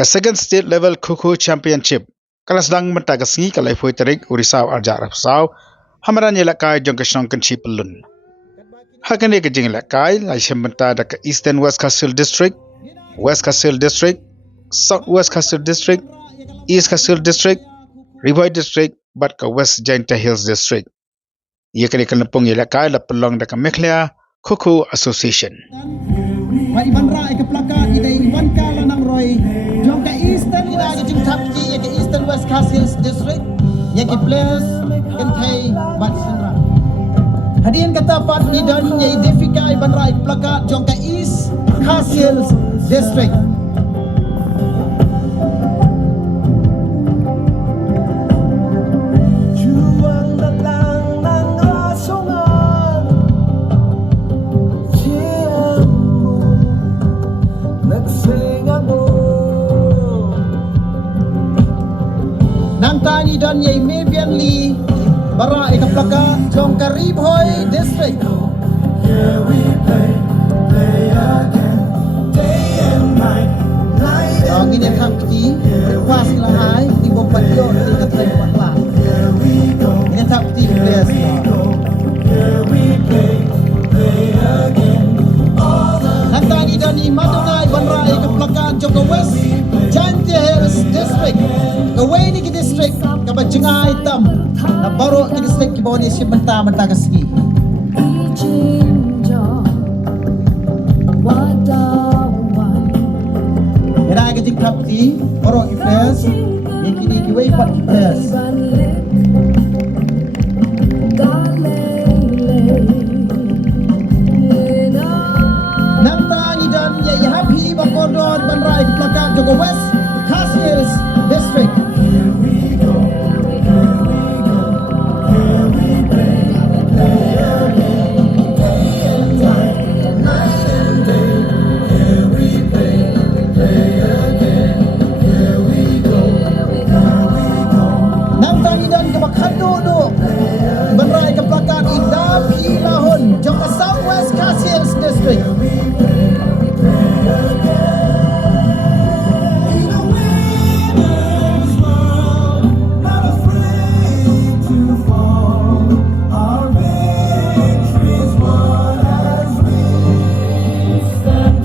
Ka second state level Kho Championship kala sedang menta ka sengi kalai foi terik urisau arja rapsau hamaran yela kai jong ka shong kan chipulun hakane ka jing la kai la shementa da ka Eastern West Castle District, West Castle District, South West Castle District, East Castle District, Rivoy District, bat ka West Jainta Hills District. Ia kini kalempong yela kai la pelong da ka Mekhlea Kho Association. Mai banra ke plakat ida iban kala nang roy jong ka Eastern ida ke jing tapki ke Eastern West Castles District ya ke players kan kai bat senra hadian kata pat ni dan ye defika iban ra ke plakat jong ka East Castles District. Tani dan ye Mebian Lee bara ke plakat jong ka Rivoy District. Here we play again, day and night, night and Jong ini tapki pas lahai di bompat yo di kata patla. here we go, Ini tapki players. here we play again. All the Tani dan ni madungai banra ke plakat jong ka West Jainta Hills District. Away ni ke district ka bajengai tam na baro ke district ki bawani si menta ka segi. Era ke jing tapki baro ki players ni kini ki way pat ki players. Nantani dan ye happy bakodon banrai di plakat Joko West Castles District. Nantani dan ke Bakhado do banrai ke plakat Idapi Lahun Joko South West Castles District. not afraid to fall. Our victory's won as we stand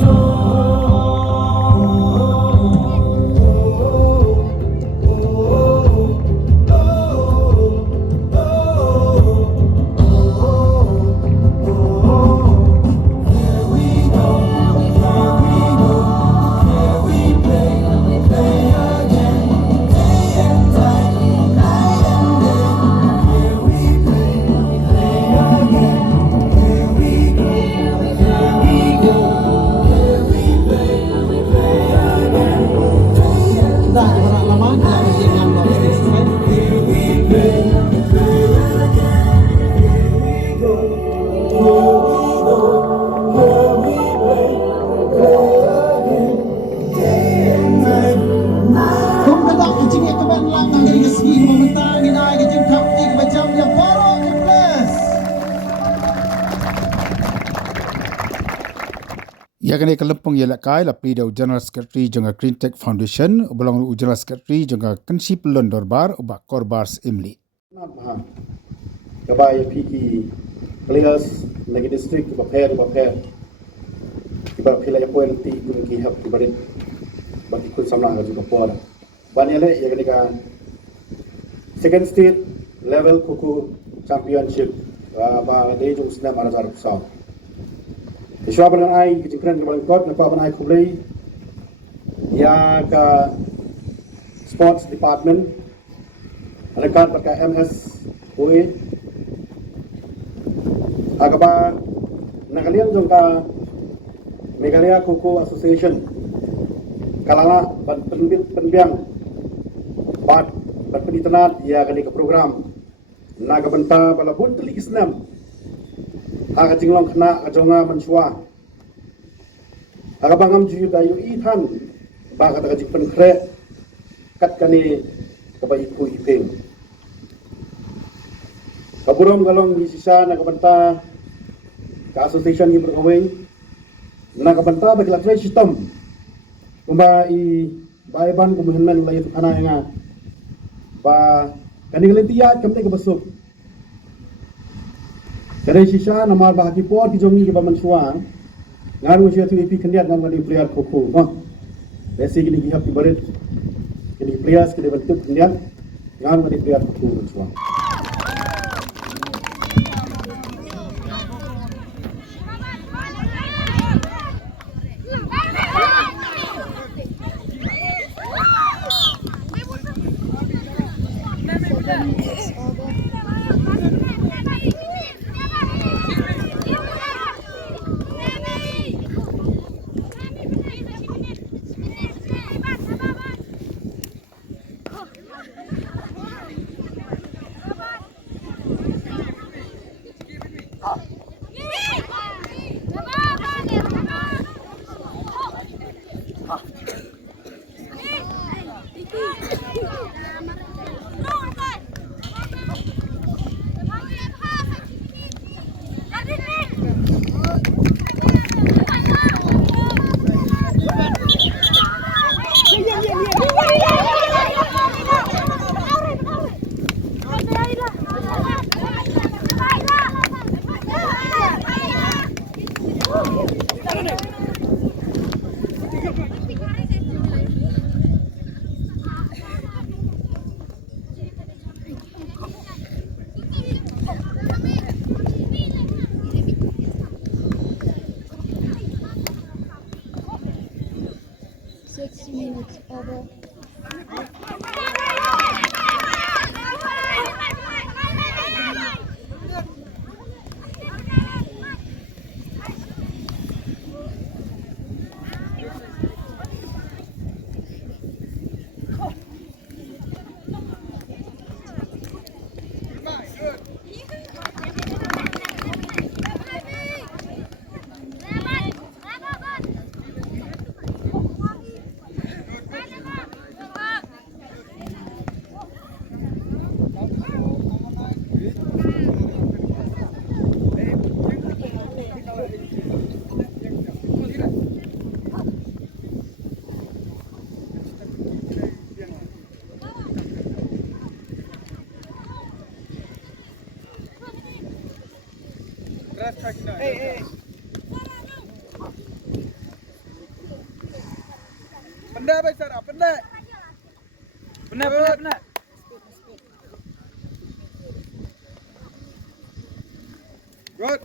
Dah berak lama dah dengan logistik selesai. Kum kedak kecing ke ban lang ngari ke segi mementang ina ke jing tapki ke macam dia baro ke plus. Ia kini kalempong yela kai la Pidau General Secretary jonga Green Tech Foundation belong General Secretary jonga Kansi Pelon Dorbar ubak Korbars Imli. Kabaya PE players lagi district prepare kiba phila ya point ti kun ki hab ki barit baki kun samla ga juga por banele ya ka second state level Kho championship ba de jung snap ara jar sa Iswa ban ai ki kran ke ban kot na pa ban ai khublei ya ka sports department rekan ka MS OA agaba nakalian jong ka Meghalaya Kho Association kalala ban penbiang bat penitenat ia kali ke program naga benta bala bun teli isnam aga jinglong kena ajonga mansua aga bangam ju dayu i than ba kata jik pen kre kat kani ka ba iku ipeng kaburom galong di sisa naga benta ka association ni berkawin nakabanta bagi lakray system kumba I ba iban ko muhimman lay tu kana nga ba kaning letiya kamte ke besuk kare shisha namar ba ki por ki jongi ke ba mansuan ngaru sia tu ipi kendiat nang di player koko ma besi gini ki happy barit kini players ke bentuk kendiat ngaru di player koko mansuan Minutes over. Benda baik Sarah, benda. Benda. Good.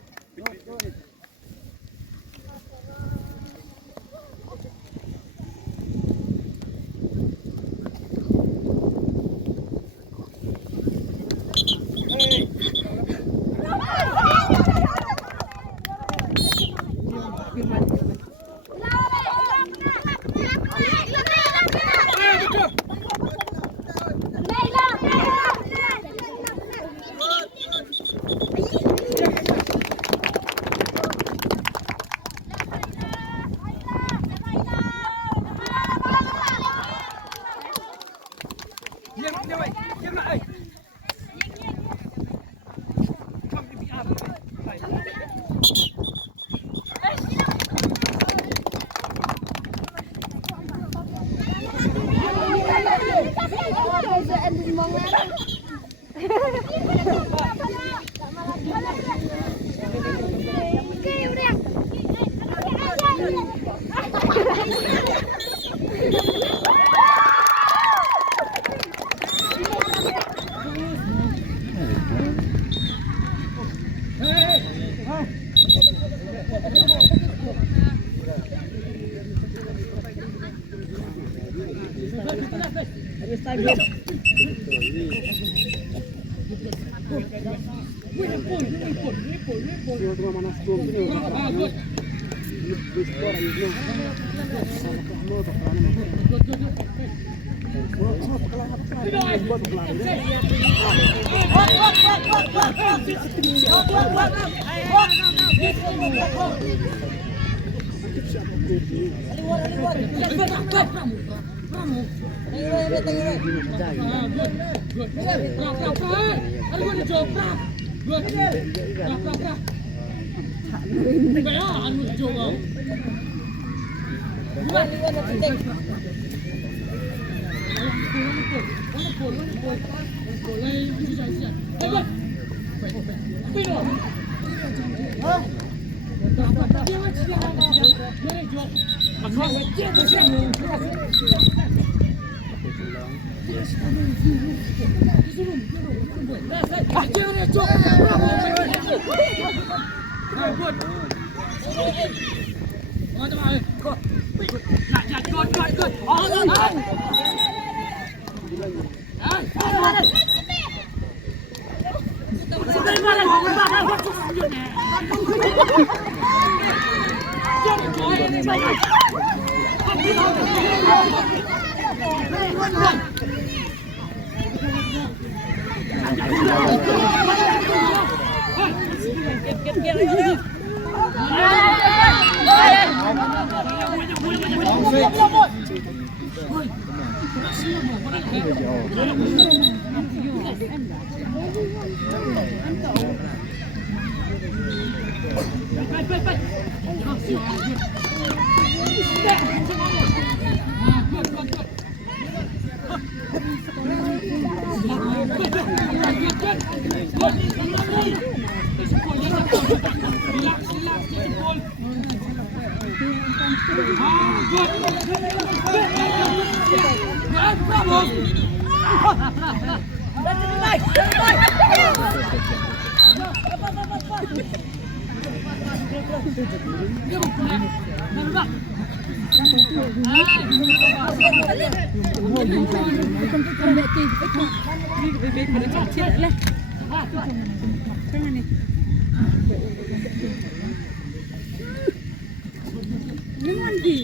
Ini mandi.